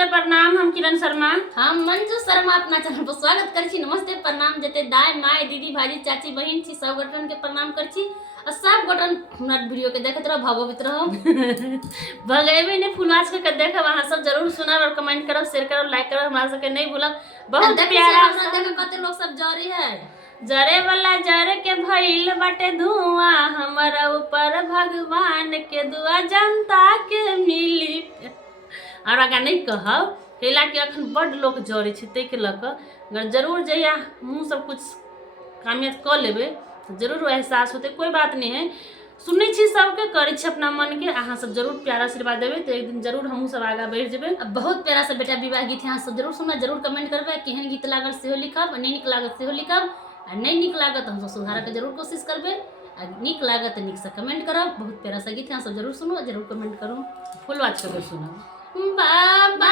नमस्ते प्रणाम, हम किरण शर्मा। हम मंजू शर्मा अपना चैनल पर स्वागत करछी। नमस्ते प्रणाम जते दाई माय दीदी भाजी चाची बहन छी सब गोटन के प्रणाम करछी और सब गोटन हमरा वीडियो के देखत रहो भाववित रहो। भगेबे ने फुलवाच के देखब, अहाँ सब जरूर सुनब और कमेंट करब, शेयर करब, लाइक करब, हमरा सबके नहीं भूलब। बहुत प्यारा देखो कते लोग सब जरी है जरे वाला जरे के भइल बाटे धुआं, हमारा ऊपर भगवान के दुआ जनता के मिली। और अगर नहीं कहब कैला कि अखन बड़ लोग जरे छै तै के लऽ कऽ अगर जरूर जइया हमहूँ सब कुछ कामयाब कऽ लेबै तऽ जरूर एहसास होतै। कोई बात नहीं है, सुनै छी सबके, करै छी अपना मन के। अहाँ सब जरूर प्यारा आशीर्वाद देबै तऽ एक दिन जरूर हमहूँ सब आगा बढ़ि जेबै। अब बहुत प्यारा सा बेटा विवाह गीत यहाँ सब जरूर सुनना, जरूर कमेंट करबे केहन गीत लागल सेहो लिखब, नहीं निक लागत सेहो लिखब, आ नहीं निक लागत हम सब सुधारऽ के जरूर कोशिश करबे। आ निक लागत निक से कमेंट करब। बहुत प्यारा सा गीत यहाँ सब जरूर सुनो, जरूर कमेंट करू, फुलवाच के सुनब। बाबा